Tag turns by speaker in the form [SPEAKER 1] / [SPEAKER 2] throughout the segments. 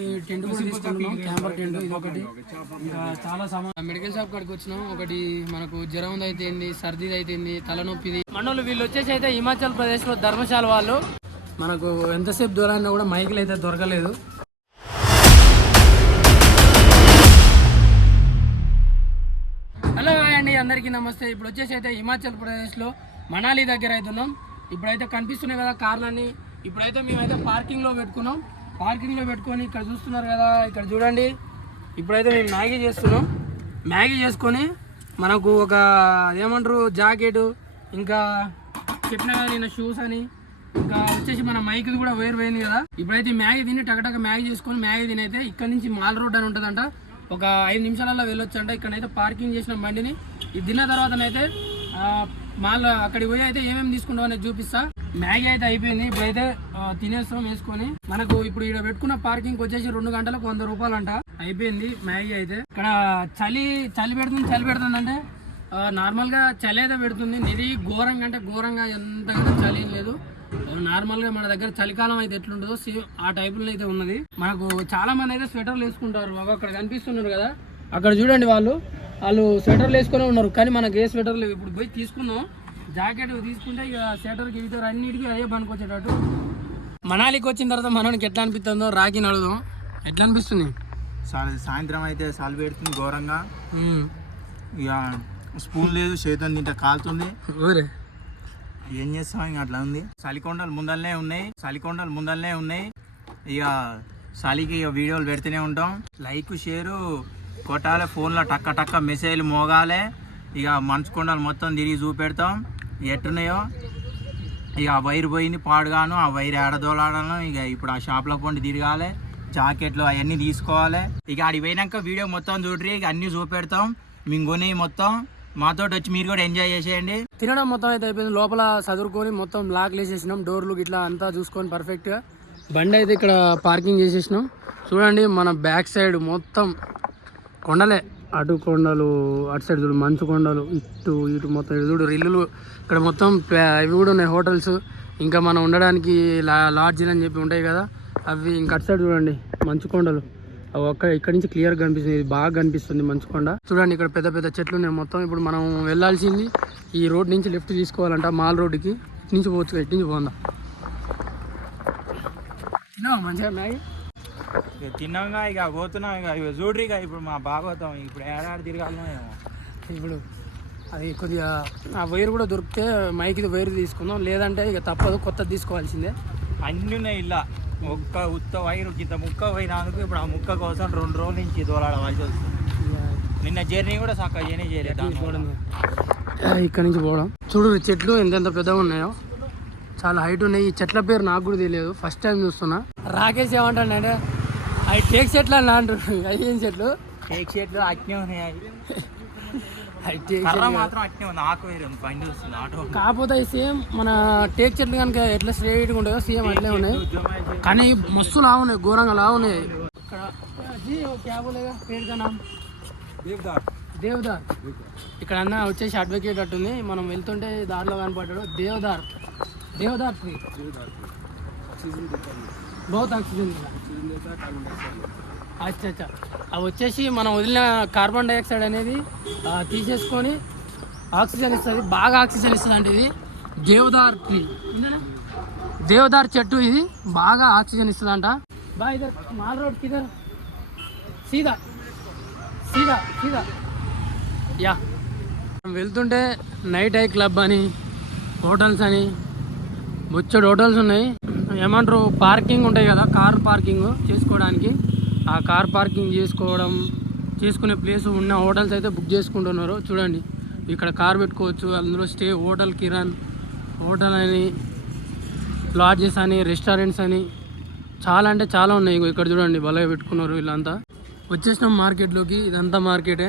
[SPEAKER 1] ఈ టెంట్ కూడా తీసుకుంటున్నాం క్యాంపర్ టెంట్ ఒకటి చాలా సామాన్ మెడికల్ షాప్ కాడికి వచ్చినాం ఒకటి మనకు జ్వరం అయితే ఏంది సర్ది అయితే ఏంది తలనొప్పిది మనోళ్ళు వీళ్ళు వచ్చేసి అయితే హిమాచల్ ప్రదేశ్లో ధర్మశాల వాళ్ళు. మనకు ఎంతసేపు దూరాన్ని కూడా మైకులు అయితే దొరకలేదు. హలో అండి అందరికీ నమస్తే. ఇప్పుడు వచ్చేసి అయితే హిమాచల్ ప్రదేశ్లో మనాలి దగ్గర అవుతున్నాం ఇప్పుడైతే కనిపిస్తున్నాయి కదా కార్లన్నీ. ఇప్పుడైతే మేమైతే పార్కింగ్లో పెట్టుకున్నాం. పార్కింగ్లో పెట్టుకొని ఇక్కడ చూస్తున్నారు కదా ఇక్కడ చూడండి. ఇప్పుడైతే మేము మ్యాగీ చేస్తున్నాం. మ్యాగీ చేసుకొని మనకు ఒక ఏమంటారు జాకెట్ ఇంకా చెప్పిన కదా నేను షూస్ అని. ఇంకా వచ్చేసి మన మైక్ కూడా వేరు పోయింది కదా. ఇప్పుడైతే మ్యాగీ తిని టకటక మ్యాగీ చేసుకొని మ్యాగీ తిని అయితే ఇక్కడ నుంచి మాల్ రోడ్ అని ఉంటుందంట. ఒక ఐదు నిమిషాలలో వెళ్ళొచ్చు అంట ఇక్కడైతే పార్కింగ్ చేసిన బండిని. ఇది తిన్న తర్వాతనైతే మాల్ అక్కడికి పోయి అయితే ఏమేమి తీసుకుంటాం అనేది చూపిస్తా. మ్యాగీ అయితే అయిపోయింది. ఇప్పుడైతే తినేస్తాం వేసుకొని. మనకు ఇప్పుడు ఇక్కడ పెట్టుకున్న పార్కింగ్ వచ్చేసి రెండు గంటలకు వంద రూపాయలు అంట అయిపోయింది మ్యాగీ అయితే. ఇక్కడ చలి చలి పెడుతుంది చలి పెడుతుంది అంటే నార్మల్గా చలి అయితే పెడుతుంది. ఇది ఘోరంగా అంటే ఘోరంగా ఎంతగా చలి లేదు. నార్మల్గా మన దగ్గర చలికాలం అయితే ఎట్లుంటుందో సేమ్ ఆ టైపులో అయితే ఉన్నది. మనకు చాలా మంది అయితే స్వెటర్లు వేసుకుంటారు. బాబు అక్కడ కనిపిస్తున్నారు కదా. అక్కడ చూడండి వాళ్ళు. వాళ్ళు స్వెటర్లు వేసుకునే ఉన్నారు. కానీ మనకి ఏ స్వెటర్ లేవు. ఇప్పుడు పోయి తీసుకుందాం. జాకెట్ తీసుకుంటే ఇక స్వెటర్ గిటర్ అన్నిటికీ అదే పనికొచ్చేటట్టు మనాలికి వచ్చిన తర్వాత మనకి ఎట్లా అనిపిస్తుందో రాకిని అడుగుదాం ఎట్లా అనిపిస్తుంది?
[SPEAKER 2] సాయంత్రం అయితే సాలు పెడుతుంది ఘోరంగా. ఇక స్పూన్ లేదు చేతం తింటే కాలుతుంది.
[SPEAKER 1] ఊరే
[SPEAKER 2] ఏం చేస్తాం ఇక అట్లా ఉంది. చలికొండలు ముందల్నే ఉన్నాయి. చలికొండలు ముందల్నే ఉన్నాయి. ఇక చలికి ఇక వీడియోలు పెడుతూనే ఉంటాం. లైక్ షేరు కొట్టాలి ఫోన్లో టక్క టక్క మెసేజ్లు మోగాలి. ఇక మంచు కొండలు మొత్తం తిరిగి చూపెడతాం. ఎట్టున్నాయో? ఇక ఆ వైర్ పోయింది పాడుగాను ఆ వైర్ ఏడదోలాడను ఇక ఇప్పుడు ఆ షాప్లో పండి తిరగాలి జాకెట్లు అవన్నీ తీసుకోవాలి. ఇక ఆడికి పోయినాక వీడియో మొత్తం చూడరి ఇక అన్నీ చూపెడతాం మేము కొని మొత్తం. మాతో వచ్చి మీరు కూడా ఎంజాయ్ చేసేయండి.
[SPEAKER 1] తినడం మొత్తం అయితే అయిపోయింది. లోపల చదువుకొని మొత్తం లాక్ వేసేసినాం. డోర్లు ఇట్లా అంతా చూసుకొని పర్ఫెక్ట్గా బండి అయితే ఇక్కడ పార్కింగ్ చేసేసినాం. చూడండి మన బ్యాక్ సైడ్ మొత్తం కొండలే. అటు కొండలు అటు సైడ్ చూడు మంచు కొండలు ఇటు ఇటు మొత్తం ఇటు చూడు ఇల్లులు ఇక్కడ మొత్తం ఇవి కూడా ఉన్నాయి హోటల్స్. ఇంకా మనం ఉండడానికి లా లాడ్జీలు అని చెప్పి ఉంటాయి కదా అవి ఇంకా అటు సైడ్ చూడండి మంచు కొండలు. అవి ఒక్క ఇక్కడ నుంచి క్లియర్ కనిపిస్తుంది ఇది బాగా కనిపిస్తుంది మంచు కొండ. చూడండి ఇక్కడ పెద్ద పెద్ద చెట్లు ఉన్నాయి మొత్తం. ఇప్పుడు మనం వెళ్ళాల్సింది ఈ రోడ్ నుంచి లెఫ్ట్ తీసుకోవాలంట మాల్ రోడ్డుకి. ఇటు నుంచి పోవచ్చు ఇటు నుంచి పోందా? మంచిగా మ్యాగీ.
[SPEAKER 2] తిన్నాగా ఇక పోతున్నాం ఇక ఇక చూడ్రి ఇక ఇప్పుడు మా భాగవతం ఇప్పుడు ఏడాది తిరగాలనో ఏమో.
[SPEAKER 1] ఇప్పుడు అది కొద్దిగా ఆ వైర్ కూడా దొరికితే మైక్ది వైర్ తీసుకుందాం లేదంటే ఇక తప్పదు కొత్తది తీసుకోవాల్సిందే.
[SPEAKER 2] అన్నీ ఉన్నాయి ఇలా. ఒక్క ఉత్త వైరు ఇంత ముక్క పోయినందుకు ఇప్పుడు ఆ ముక్క కోసం రెండు రోజుల నుంచి దోలాడవలసి వస్తుంది. నిన్న జర్నీ కూడా చక్కగా జర్నీ చేయలేదు.
[SPEAKER 1] ఇక్కడ నుంచి పోవడం. చూడు చెట్లు ఎంతెంత పెద్దగా ఉన్నాయో. చాలా హైట్ ఉన్నాయి. ఈ చెట్ల పేరు నాకు కూడా తెలియదు. ఫస్ట్ టైం చూస్తున్నా. రాకేష్ ఏమంటాడంటే అవి టేక్ చెట్లు అని అంటారు. అవి ఏం చెట్లు?
[SPEAKER 2] టేక్ షీట్లు అట్నే ఉన్నాయి
[SPEAKER 1] అవి. టేక్
[SPEAKER 2] కర్ర
[SPEAKER 1] చెట్లు.
[SPEAKER 2] మాత్రం అట్నే ఉంది. ఆకు వేరే ఉంది. బండి వస్తుంది. ఆటో
[SPEAKER 1] కాకపోతే సేమ్ మన టేక్ చెట్లు కనుక ఎట్లా స్ట్రైట్గా ఉంటాయో సేమ్ అట్లే ఉన్నాయి. కానీ మస్తు లా ఉన్నాయి. ఘోరంగా లా ఉన్నాయి. ఇక్కడ జీ పేరు దేవదార్. ఇక్కడ అన్న వచ్చేసి అడ్వకేట్ అట్టుంది. మనం వెళ్తుంటే దారిలో కనపడ్డాడు. దేవదార్. దేవదార్ ట్రీ బహుత్ ఆక్సిజన్ అచ్చా అచ్చా. అవి వచ్చేసి మనం వదిలిన కార్బన్ డైఆక్సైడ్ అనేది తీసేసుకొని ఆక్సిజన్ ఇస్తుంది. బాగా ఆక్సిజన్ ఇస్తుంది అంటే ఇది. దేవదార్ ట్రీ. దేవదార్ చెట్టు ఇది. బాగా ఆక్సిజన్ ఇస్తుందంట. బా ఇదర్ మాల్ రోడ్ కిదర్. సీదా. సీదా సీదా. యా. మనం వెళ్తుంటే నైట్ ఐ క్లబ్ అని హోటల్స్ అని బొచ్చడు హోటల్స్ ఉన్నాయి. ఏమంటారు పార్కింగ్ ఉంటాయి కదా కార్ పార్కింగ్ చేసుకోవడానికి. ఆ కార్ పార్కింగ్ చేసుకోవడం చేసుకునే ప్లేస్ ఉన్న హోటల్స్ అయితే బుక్ చేసుకుంటున్నారు. చూడండి ఇక్కడ కార్ పెట్టుకోవచ్చు అందులో స్టే హోటల్ కిరణ్ హోటల్ అని లాడ్జెస్ అని రెస్టారెంట్స్ అని చాలా అంటే చాలా ఉన్నాయి. ఇగో ఇక్కడ చూడండి భలే పెట్టుకున్నారు వీళ్ళంతా. వచ్చేసినాం మార్కెట్లోకి ఇదంతా మార్కెటే.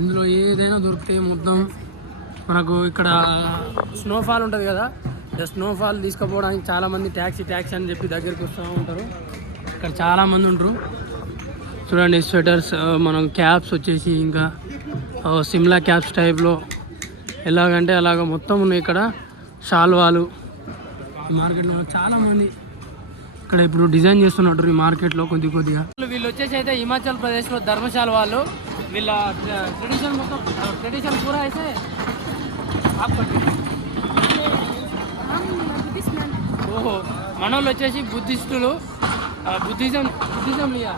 [SPEAKER 1] ఇందులో ఏదైనా దొరుకుతాయి మొత్తం మనకు ఇక్కడ స్నోఫాల్ ఉంటుంది కదా స్నోఫాల్ తీసుకుపోవడానికి చాలామంది ట్యాక్సీ ట్యాక్సీ అని చెప్పి దగ్గరికి వస్తూ ఉంటారు. ఇక్కడ చాలామంది ఉంటారు చూడండి స్వెటర్స్ మనం క్యాప్స్ వచ్చేసి ఇంకా సిమ్లా క్యాప్స్ టైప్లో. ఎలాగంటే అలాగ మొత్తం ఉన్నాయి ఇక్కడ. షాల్వాలు. ఈ మార్కెట్లో చాలామంది ఇక్కడ ఇప్పుడు డిజైన్ చేస్తున్నట్టు ఈ మార్కెట్లో కొద్ది కొద్దిగా. వీళ్ళు వచ్చేసి అయితే హిమాచల్ ప్రదేశ్లో ధర్మశాల వాళ్ళు. వీళ్ళ ట్రెడిషన్ మొత్తం ట్రెడిషన్ కూడా అయితే ఓహో మనోళ్ళు వచ్చేసి బుద్ధిస్టులు. బుద్ధిజం బుద్ధిజం ఇక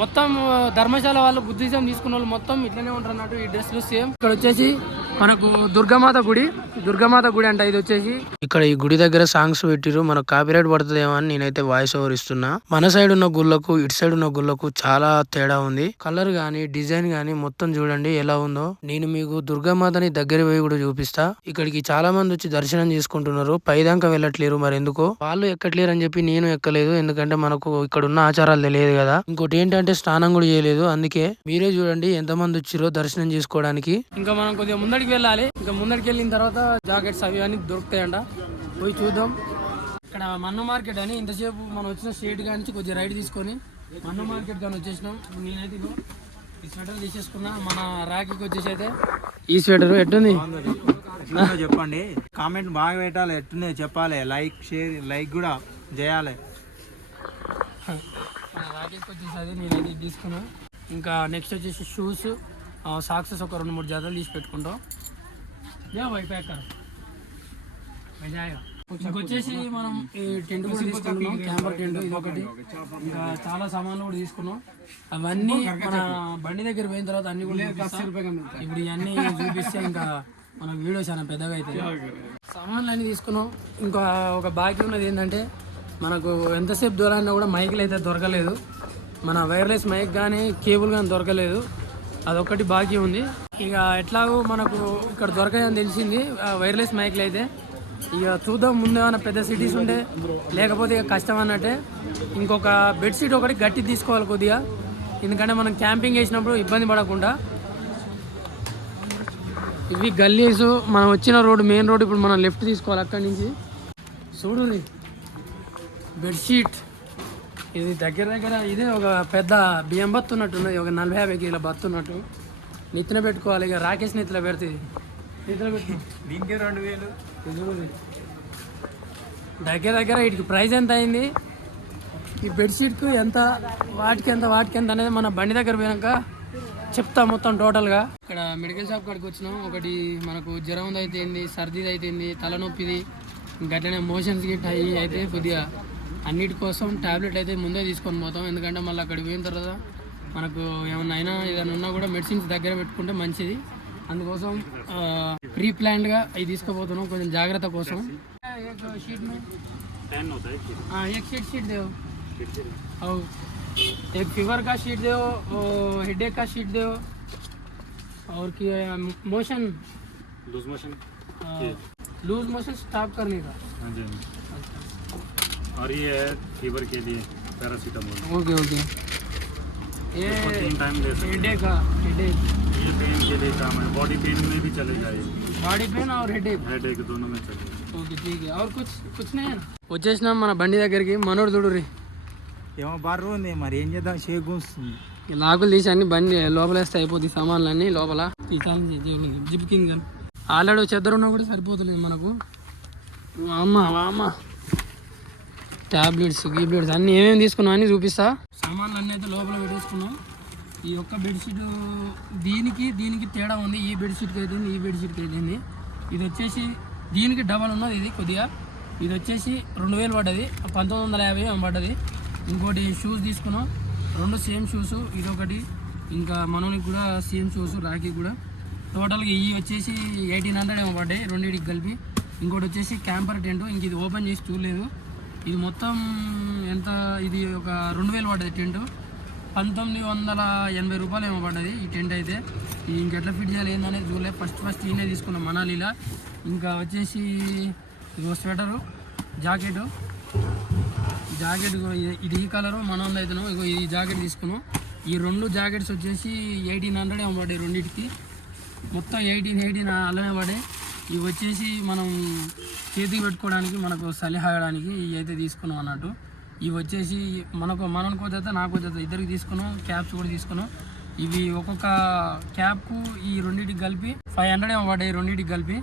[SPEAKER 1] మొత్తం ధర్మశాల వాళ్ళు బుద్ధిజం తీసుకున్న వాళ్ళు మొత్తం ఇట్లనే ఉంటారు అన్నట్టు ఈ డ్రెస్లు సేమ్. ఇక్కడ వచ్చేసి మనకు దుర్గామాత గుడి దుర్గామాత గుడి అంట ఇది వచ్చేసి. ఇక్కడ ఈ గుడి దగ్గర సాంగ్స్ పెట్టిరు మనకు కాపీరైట్ పడుతుందేమో అని నేనైతే వాయిస్ ఓవర్ ఇస్తున్నా. మన సైడ్ ఉన్న గుళ్ళకు ఇటు సైడ్ ఉన్న గుళ్ళకు చాలా తేడా ఉంది. కలర్ గానీ డిజైన్ గానీ మొత్తం చూడండి ఎలా ఉందో. నేను మీకు దుర్గామాతని దగ్గర పోయి కూడా చూపిస్తా. ఇక్కడికి చాలా మంది వచ్చి దర్శనం చేసుకుంటున్నారు. పైదాకా వెళ్ళట్లేరు మరి ఎందుకో. వాళ్ళు ఎక్కట్లేరు అని చెప్పి నేను ఎక్కలేదు. ఎందుకంటే మనకు ఇక్కడ ఉన్న ఆచారాలు తెలియదు కదా. ఇంకోటి ఏంటంటే స్నానం కూడా చేయలేదు. అందుకే మీరే చూడండి ఎంత మంది వచ్చిరో దర్శనం చేసుకోవడానికి. ఇంకా మనం కొద్దిగా ముందడికి వెళ్ళాలి. ఇంకా ముందడికి వెళ్ళిన తర్వాత జాకెట్స్ అవి అన్ని దొరుకుతాయంట. పోయి చూద్దాం. ఇక్కడ మన్ను మార్కెట్ అని ఇంతసేపు మనం వచ్చిన స్ట్రేట్ నుంచి కొద్దిగా రైడ్ తీసుకొని మన్ను మార్కెట్ కానీ వచ్చేసినాం. నేనైతే ఇగో ఈ స్వెటర్ తీసేసుకున్నా. మన రాఖీకి వచ్చేసి అయితే ఈ స్వెటర్ ఎట్టుంది?
[SPEAKER 2] చెప్పండి. కామెంట్ బాగా పెట్టాలి. ఎట్లుందో చెప్పాలి. లైక్ షేర్ లైక్ కూడా చేయాలి.
[SPEAKER 1] రాఖీకి వచ్చేసి అదే నేనైతే ఇది తీసుకున్నా. ఇంకా నెక్స్ట్ వచ్చేసి షూస్. సాక్సెస్ ఒక రెండు మూడు జతలు తీసి పెట్టుకుంటాం. యా వై ప్యాకర్ ఇంకొచ్చేసి మనం ఈ టెంట్ కూడా క్యాంపర్ టెంట్ ఒకటి ఇంకా చాలా సామాన్లు కూడా తీసుకున్నాం. అవన్నీ మన బండి దగ్గర పోయిన తర్వాత అన్ని కూడా. ఇప్పుడు ఇవన్నీ చూపిస్తే ఇంకా మన వీడియో చాలా పెద్దగా అవుతుంది. సామాన్లు అన్ని తీసుకున్నాం. ఇంకా ఒక బాకీ ఉన్నది ఏంటంటే మనకు ఎంతసేపు దూరాన్ని కూడా మైకులు అయితే దొరకలేదు. మన వైర్లెస్ మైక్ కానీ కేబుల్ కానీ దొరకలేదు. అదొకటి బాకీ ఉంది. ఇక ఎట్లాగో మనకు ఇక్కడ దొరకదని తెలిసింది. వైర్లెస్ మైక్లు అయితే. ఇక చూద్దాం ముందు ఏమైనా పెద్ద సిటీస్ ఉంటే లేకపోతే ఇక కష్టం అన్నట్టే. ఇంకొక బెడ్షీట్ ఒకటి గట్టి తీసుకోవాలి కొద్దిగా. ఎందుకంటే మనం క్యాంపింగ్ చేసినప్పుడు ఇబ్బంది పడకుండా. ఇవి గల్లీస్. మనం వచ్చిన రోడ్డు మెయిన్ రోడ్ ఇప్పుడు మనం లెఫ్ట్ తీసుకోవాలి అక్కడి నుంచి. చూడు బెడ్షీట్. ఇది దగ్గర దగ్గర ఇదే ఒక పెద్ద బియ్యం బత్తు ఉన్నట్టున్నది ఒక నలభై యాభై కిలో బత్తు ఉన్నట్టు. నెత్తిన పెట్టుకోవాలి ఇక రాకేష్ నెత్తిలో పెడుతుంది నెత్తిన పెట్టు
[SPEAKER 2] దీనికే రెండు వేలు.
[SPEAKER 1] దగ్గర దగ్గర వీటికి ప్రైస్ ఎంత అయింది? ఈ బెడ్షీట్కు ఎంత వాటికి ఎంత వాటికి ఎంత అనేది మన బండి దగ్గర పోయాక చెప్తా మొత్తం టోటల్గా ఇక్కడ మెడికల్ షాప్ కాడికి వచ్చినాం. ఒకటి మనకు జ్వరం అయితే సర్దిది అయితే ఏంది తలనొప్పిది గట్లనే మోషన్స్ గిట్ అయ్యి అయితే కొద్దిగా అన్నిటి కోసం టాబ్లెట్ అయితే ముందే తీసుకొని పోతాం ఎందుకంటే మళ్ళీ అక్కడికి పోయిన తర్వాత మనకు ఏమన్నా అయినా ఏదైనా ఉన్నా కూడా మెడిసిన్స్ దగ్గర పెట్టుకుంటే మంచిది అందుకోసం ప్రీ ప్లాన్డ్గా అవి తీసుకుపోతున్నాం కొంచెం జాగ్రత్త కోసం షీట్ हाँ एक शीट शीट दो और एक फीवर का शीट दो हेडेक का शीट दो और कि motion
[SPEAKER 3] loose motion
[SPEAKER 1] loose motion stop करने का
[SPEAKER 3] हाँ जी हाँ जी। और ये है फीवर के लिए पैरासीटामोल
[SPEAKER 1] ओके ओके ये
[SPEAKER 3] इसको तीन टाइम ले सकते
[SPEAKER 1] हेडेक का हेडेक
[SPEAKER 3] हैं ये पेन के लिए काम है बॉडी पेन में भी चलेगा ये
[SPEAKER 1] బాడీ పెయిన్ और हेडेक
[SPEAKER 3] हेड एक दोनों में चलेगा
[SPEAKER 1] ఓకే ठीक है और कुछ कुछ नहीं है ना వచ్చేసినాం మన బండి దగ్గరికి మనోడు చూడుర్రి
[SPEAKER 2] ఏమో బర్రు ఉంది మరి ఏం చేద్దాం షేక్ గుంస్తుంది
[SPEAKER 1] ఈ లాకులు తీసి అన్ని బండి లోపలేస్తే అయిపోతుంది సామాన్లు అన్ని లోపల తీసాలి జిప్ కింద కానీ ఆల్రెడీ చెద్దరున్నా కూడా సరిపోతుంది మనకు అమ్మ అమ్మ టాబ్లెట్స్ గీబ్లెట్స్ అన్ని ఏమేమి తీసుకున్నాం అని చూపిస్తా. సామాన్లు అన్నీ అయితే లోపల పెట్టేసుకున్నాం. ఈ యొక్క బెడ్షీట్ దీనికి దీనికి తేడా ఉంది. ఈ బెడ్షీట్కి అయితే ఈ బెడ్షీట్కి అయితే ఇది వచ్చేసి దీనికి డబల్ ఉన్నది ఇది కొద్దిగా. ఇది వచ్చేసి రెండు వేలు పడ్డది. పంతొమ్మిది వందల యాభై ఏమో పడ్డది. ఇంకోటి షూస్ తీసుకున్నాం. రెండు సేమ్ షూస్ ఇదొకటి ఇంకా మనోనికి కూడా సేమ్ షూస్ రాఖీ కూడా. టోటల్గా ఇవి వచ్చేసి ఎయిటీన్ హండ్రెడ్ ఏమో పడ్డాయి. రెండింటికి కలిపి. ఇంకోటి వచ్చేసి క్యాంపర్ టెంట్. ఇంక ఇది ఓపెన్ చేసి చూడలేదు. ఇది మొత్తం ఎంత? ఇది ఒక రెండు వేలు పడ్డది టెంట్. పంతొమ్మిది వందల ఎనభై రూపాయలు ఏమో పడ్డది ఈ టెంట్ అయితే. ఇంకెట్లా ఫిట్ చేయాలి ఏందనేది చూడలేదు ఫస్ట్ ఫస్ట్ ఈయనే తీసుకున్నాం మనాలిలా. ఇంకా వచ్చేసి ఇదిగో స్వెటరు జాకెట్. జాకెట్ ఇది- ఈ కలరు మనం అవుతున్నాం ఇగో ఈ జాకెట్ తీసుకున్నాం. ఈ రెండు జాకెట్స్ వచ్చేసి ఎయిటీన్ హండ్రెడ్ ఏమో పడ్డాయి రెండింటికి. మొత్తం ఎయిటీన్ ఎయిటీన్ అలానే పడ్డాయి. ఇవి వచ్చేసి మనం చేతికి పెట్టుకోవడానికి మనకు చలి ఇవి అయితే తీసుకున్నాం అన్నట్టు. ఇవి వచ్చేసి మనకు మనకు జత నాకు జత ఇద్దరికి తీసుకున్నాం క్యాప్స్ కూడా తీసుకున్నాం. ఇవి ఒక్కొక్క క్యాప్కు ఈ రెండింటికి కలిపి ఫైవ్ హండ్రెడ్ ఏమో పడ్డాయి రెండింటికి కలిపి.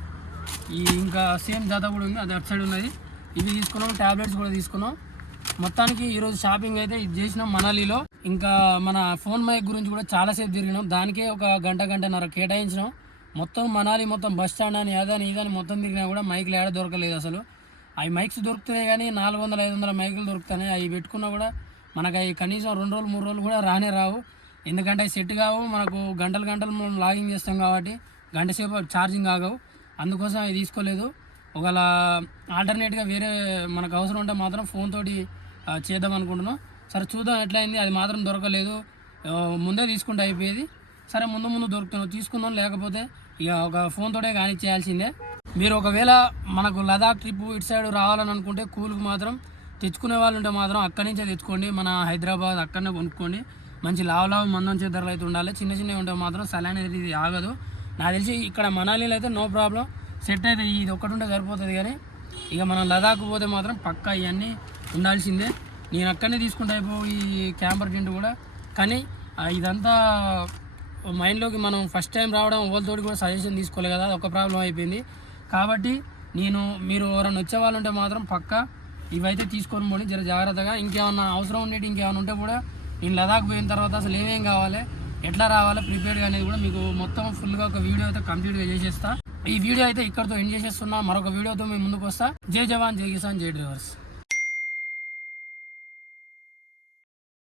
[SPEAKER 1] ఈ ఇంకా సేమ్ జత కూడా ఉంది అది అటు సైడ్ ఉన్నది. ఇవి తీసుకున్నాం ట్యాబ్లెట్స్ కూడా తీసుకున్నాం. మొత్తానికి ఈరోజు షాపింగ్ అయితే ఇది చేసినాం మనాలిలో. ఇంకా మన ఫోన్ మైక్ గురించి కూడా చాలాసేపు తిరిగినాం. దానికే ఒక గంట గంటన్నర కేటాయించినాం. మొత్తం మనాలి మొత్తం బస్ స్టాండ్ అని అదని ఇదని మొత్తం తిరిగినా కూడా మైకులు ఏడ దొరకలేదు అసలు. అవి మైక్స్ దొరుకుతున్నాయి కానీ నాలుగు వందల ఐదు వందల మైకులు దొరుకుతున్నాయి. అవి పెట్టుకున్నా కూడా మనకు అవి కనీసం రెండు రోజులు మూడు రోజులు కూడా రానే రావు. ఎందుకంటే అవి సెట్ కావు మనకు గంటలు గంటలు మనం లాగింగ్ చేస్తాం కాబట్టి గంట సేపు ఛార్జింగ్ ఆగవు. అందుకోసం అవి తీసుకోలేదు. ఒకవేళ ఆల్టర్నేట్గా వేరే మనకు అవసరం ఉంటే మాత్రం ఫోన్ తోటి చేద్దాం అనుకుంటున్నాం. సరే చూద్దాం ఎట్లయింది అది మాత్రం దొరకలేదు. ముందే తీసుకుంటే అయిపోయేది. సరే ముందు ముందు దొరుకుతున్నాం తీసుకుందాం లేకపోతే ఇక ఒక ఫోన్ తోటే కానీ చేయాల్సిందే మీరు ఒకవేళ మనకు లదాఖ్ ట్రిప్ ఇటు సైడ్ రావాలని అనుకుంటే కూల్కి మాత్రం తెచ్చుకునే వాళ్ళు ఉంటే మాత్రం అక్కడి నుంచే తెచ్చుకోండి. మన హైదరాబాద్ అక్కడనే కొనుక్కోండి. మంచి లావు లావు మందం ధరలు అయితే ఉండాలి. చిన్న చిన్నవి ఉంటే మాత్రం సలైన ఇది ఆగదు. నాకు తెలిసి ఇక్కడ మనాలిలో అయితే నో ప్రాబ్లం సెట్ అయితే ఇది ఒక్కటి ఉంటే సరిపోతుంది కానీ ఇక మనం లదాఖ్ పోతే మాత్రం పక్కా ఇవన్నీ ఉండాల్సిందే. నేను అక్కడనే తీసుకుంటే అయిపో ఈ క్యాంపర్ టెంట్ కూడా. కానీ ఇదంతా మైండ్లోకి మనం ఫస్ట్ టైం రావడం వాళ్ళతోటి కూడా సజెషన్ తీసుకోలేదు కదా అది ఒక ప్రాబ్లం అయిపోయింది. కాబట్టి నేను మీరు ఎవరైనా వచ్చే వాళ్ళు ఉంటే మాత్రం పక్కా ఇవైతే తీసుకొని పోండి జర జాగ్రత్తగా. ఇంకేమన్నా అవసరం ఉండేవి ఇంకేమైనా ఉంటే కూడా నేను లదాఖ్ పోయిన తర్వాత అసలు ఏమేం కావాలి ఎట్లా రావాలి ప్రిపేర్డ్గా అనేది కూడా మీకు మొత్తం ఫుల్గా ఒక వీడియో అయితే కంప్లీట్గా చేసేస్తా. ఈ వీడియో అయితే ఇక్కడతో ఎండ్ చేసేస్తున్నా. మరొక వీడియోతో మేము ముందుకు వస్తా. జై జవాన్ జై కిసాన్ జై డ్రైవర్స్.